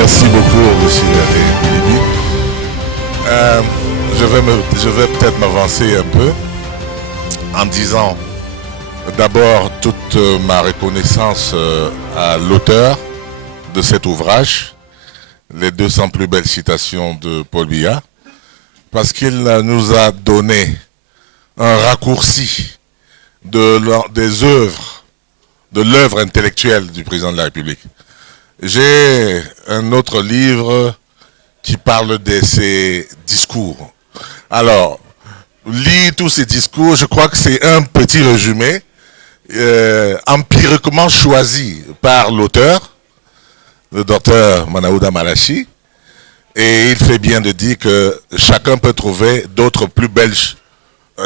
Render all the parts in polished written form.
Merci beaucoup, monsieur Bibi. Je vais peut-être m'avancer un peu en disant d'abord toute ma reconnaissance à l'auteur de cet ouvrage, les 200 plus belles citations de Paul Biya, parce qu'il nous a donné un raccourci des œuvres, de l'œuvre intellectuelle du président de la République. J'ai un autre livre qui parle de ses discours. Alors, lis tous ces discours, je crois que c'est un petit résumé empiriquement choisi par l'auteur, le docteur Manaouda Malachi, et il fait bien de dire que chacun peut trouver d'autres plus belles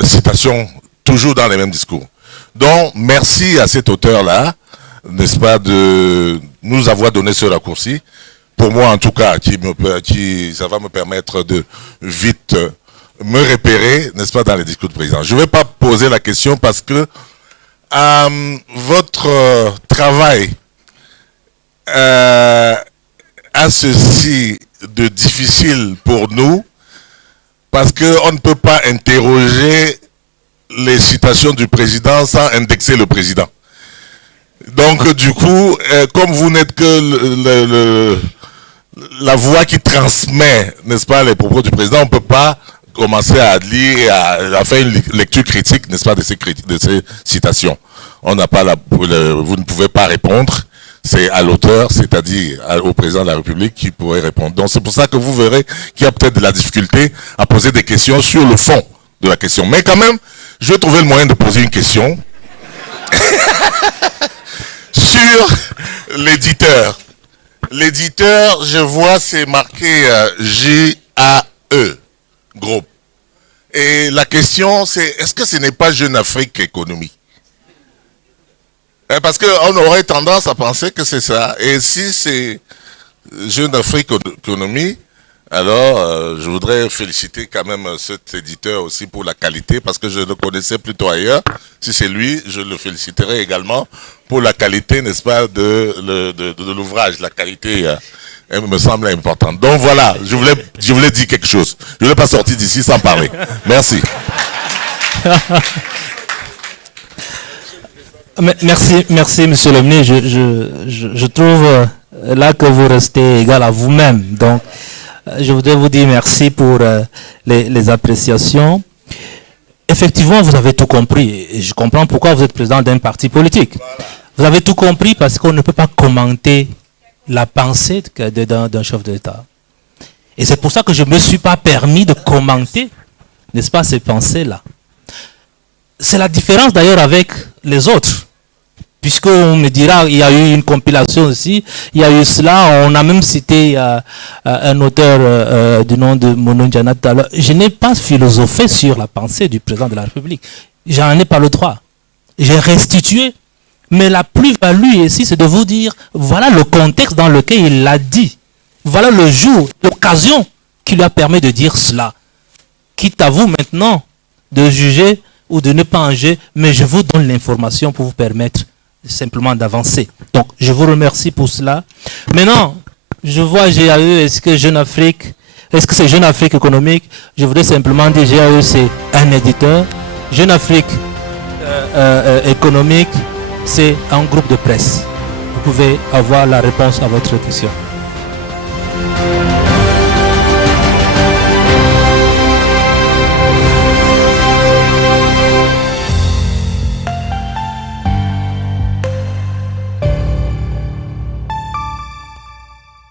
citations, toujours dans les mêmes discours. Donc, merci à cet auteur-là, n'est-ce pas, de nous avoir donné ce raccourci, pour moi en tout cas, ça va me permettre de vite me repérer, n'est-ce pas, dans les discours du président. Je ne vais pas poser la question parce que votre travail a ceci de difficile pour nous, parce qu'on ne peut pas interroger les citations du président sans indexer le président. Donc du coup, comme vous n'êtes que la voix qui transmet, n'est-ce pas, les propos du président, on ne peut pas commencer à lire et à faire une lecture critique, n'est-ce pas, de ces citations. On n'a pas vous ne pouvez pas répondre. C'est à l'auteur, c'est-à-dire au président de la République qui pourrait répondre. Donc c'est pour ça que vous verrez qu'il y a peut-être de la difficulté à poser des questions sur le fond de la question. Mais quand même, je vais trouver le moyen de poser une question sur l'éditeur. L'éditeur, je vois, c'est marqué JAE, groupe. Et la question, c'est, est-ce que ce n'est pas Jeune Afrique Économie? Parce qu'on aurait tendance à penser que c'est ça. Et si c'est Jeune Afrique Économie, alors je voudrais féliciter quand même cet éditeur aussi pour la qualité, parce que je le connaissais plutôt ailleurs. Si c'est lui, je le féliciterai également pour la qualité, n'est-ce pas, de l'ouvrage. La qualité elle me semble importante. Donc voilà, je voulais dire quelque chose. Je ne voulais pas sortir d'ici sans parler. Merci. Merci, monsieur le ministre. Je trouve là que vous restez égal à vous-même. Donc, je voudrais vous dire merci pour les appréciations. Effectivement, vous avez tout compris. Et je comprends pourquoi vous êtes président d'un parti politique. Vous avez tout compris parce qu'on ne peut pas commenter la pensée d'un chef d'État. Et c'est pour ça que je ne me suis pas permis de commenter, n'est-ce pas, ces pensées-là. C'est la différence d'ailleurs avec les autres. Puisqu'on me dira, il y a eu une compilation aussi, il y a eu cela, on a même cité un auteur du nom de Monon Djana tout à l'heure. Je n'ai pas philosophé sur la pensée du président de la République. J'en ai pas le droit. J'ai restitué. Mais la plus-value ici, c'est de vous dire, voilà le contexte dans lequel il l'a dit. Voilà le jour, l'occasion qui lui a permis de dire cela. Quitte à vous maintenant de juger ou de ne pas en juger, mais je vous donne l'information pour vous permettre simplement d'avancer. Donc, je vous remercie pour cela. Maintenant, je vois GAE, est-ce que Jeune Afrique, est-ce que c'est Jeune Afrique économique? Je voudrais simplement dire GAE, c'est un éditeur. Jeune Afrique économique, c'est un groupe de presse. Vous pouvez avoir la réponse à votre question.